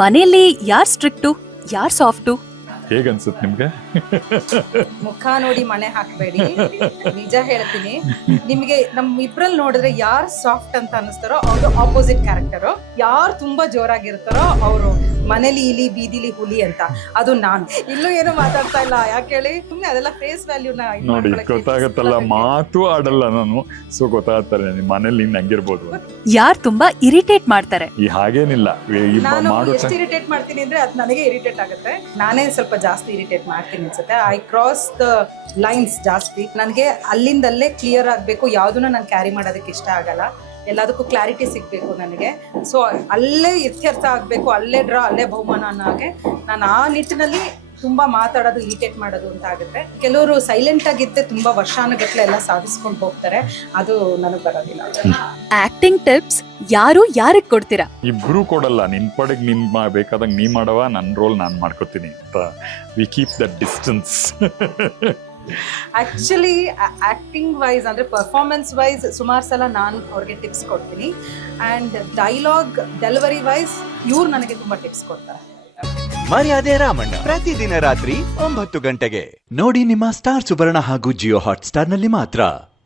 ಮನೆಯಲ್ಲಿ ಯಾರ್ ಸ್ಟ್ರಿಕ್ಟು ಯಾರ್ ಸಾಫ್ಟು? ಹೇಗನ್ಸುತ್ತೆ ನಿಮ್ಗೆ? ಮುಖ ನೋಡಿ ಮಣೆ ಹಾಕ್ಬೇಡಿ, ನಿಜ ಹೇಳ್ತೀನಿ. ನಿಮ್ಗೆ ನಮ್ ಇಬ್ರಲ್ಲಿ ನೋಡಿದ್ರೆ ಯಾರು ಸಾಫ್ಟ್ ಅಂತ ಅನಿಸ್ತಾರೋ ಅವ್ರು ಆಪೋಸಿಟ್ ಕ್ಯಾರೆಕ್ಟರು, ಯಾರು ತುಂಬಾ ಜೋರಾಗಿರ್ತಾರೋ ಅವರು ಮನೇಲಿ ಇಲಿ ಬೀದಿಲಿ ಹುಲಿ ಅಂತ. ಅದು ನಾನು ಇಲ್ಲೂ ಏನು ಮಾತಾಡ್ತಾ ಇಲ್ಲ, ಯಾಕೆ ಹೇಳಿ? ಸುಮ್ನೆ ಅದೆಲ್ಲ ಫೇಸ್ ವ್ಯಾಲ್ಯೂನ ನೋಡಿ ಗೊತ್ತಾಗತ್ತಲ್ಲ, ಮಾತು ಆಡಲ್ಲ ನಾನು, ಸೊ ಗೊತ್ತಾಗ್ತಾರೆ ನಿಮ್ಮ ಮನೇಲಿ ನೀನ್ ಹಂಗಿರ್ಬೋದು. ಯಾರ್ ತುಂಬಾ ಇರಿಟೇಟ್ ಮಾಡ್ತಾರೆ? ಈ ಹಾಗೇನಿಲ್ಲ, ನಾನು ಮಾಡೋ ಎಷ್ಟು ಇರಿಟೇಟ್ ಮಾಡ್ತೀನಿ ಅಂದ್ರೆ ಅದು ನನಗೆ ಇರಿಟೇಟ್ ಆಗುತ್ತೆ. ನಾನೇ ಸ್ವಲ್ಪ ಜಾಸ್ತಿ ಇರಿಟೇಟ್ ಮಾಡ್ತೀನಿ ಅನ್ಸುತ್ತೆ. ಐ ಕ್ರಾಸ್ ದ ಲೈನ್ಸ್ ಜಾಸ್ತಿ. ನನಗೆ ಅಲ್ಲಿಂದಲ್ಲೇ ಕ್ಲಿಯರ್ ಆಗಬೇಕು, ಯಾವುದನ್ನ ನಾನು ಕ್ಯಾರಿ ಮಾಡೋದಕ್ಕೆ ಇಷ್ಟ ಆಗಲ್ಲ. ಎಲ್ಲದಕ್ಕೂ ಕ್ಲಾರಿಟಿ ಸಿಗಬೇಕು ನನಗೆ. ಸೊ ಅಲ್ಲೇ ಇತ್ಯರ್ಥ ಆಗಬೇಕು, ಅಲ್ಲೇ ಡ್ರಾ ಅಲ್ಲೇ ಬಹುಮಾನ ಅನ್ನೋ ಹಾಗೆ ನಾನು ಆ ನಿಟ್ಟಿನಲ್ಲಿ ತುಂಬಾ ಮಾತಾಡೋದು ಇರಿಟೇಟ್ ಮಾಡೋದು ಅಂತ ಆಗುತ್ತೆ. ಕೆಲವರು ಸೈಲೆಂಟ್ ಆಗಿದ್ದೆ ತುಂಬಾ ವರ್ಷಾನುಗಟ್ಲೆ ಎಲ್ಲ ಸಾಧಿಸ್ಕೊಂಡು ಹೋಗ್ತಾರೆ, ಅದು ನನಗೆ ಬರೋದಿಲ್ಲ. ಆಕ್ಟಿಂಗ್ ಟಿಪ್ಸ್ ಯಾರು ಯಾರಿಗ್ ಕೊಡ್ತೀರಾ? ಇಬ್ರು ಕೊಡಲ್ಲ, ನಿನ್ ಪಡೆಗೆ ನಿನ್ ಬೇಕಾದಂಗೆ ನೀ ಮಾಡವ, ನನ್ನ ರೋಲ್ ನಾನು ಮಾಡ್ಕೋತೀನಿ ಅಂತ. We keep the distance. Actually acting wise ಅಂದ್ರೆ ಪರ್ಫಾರ್ಮೆನ್ಸ್ ವೈಸ್ ಸುಮಾರು ಸಲ ನಾನು ಅವ್ರಿಗೆ ಟಿಪ್ಸ್ ಕೊಡ್ತೀನಿ, ಅಂಡ್ ಡೈಲಾಗ್ ಡೆಲಿವರಿ ವೈಸ್ ಇವ್ರು ನನಗೆ ತುಂಬಾ ಟಿಪ್ಸ್ ಕೊಡ್ತಾರೆ. ಮರ್ಯಾದೆ ರಾಮಣ್ಣ ಪ್ರತಿದಿನ ರಾತ್ರಿ 9 ಗಂಟೆಗೆ ನೋಡಿ ನಿಮ್ಮ ಸ್ಟಾರ್ ಸುವರ್ಣ ಹಾಗೂ ಜಿಯೋ ಹಾಟ್ ಸ್ಟಾರ್ ನಲ್ಲಿ ಮಾತ್ರ.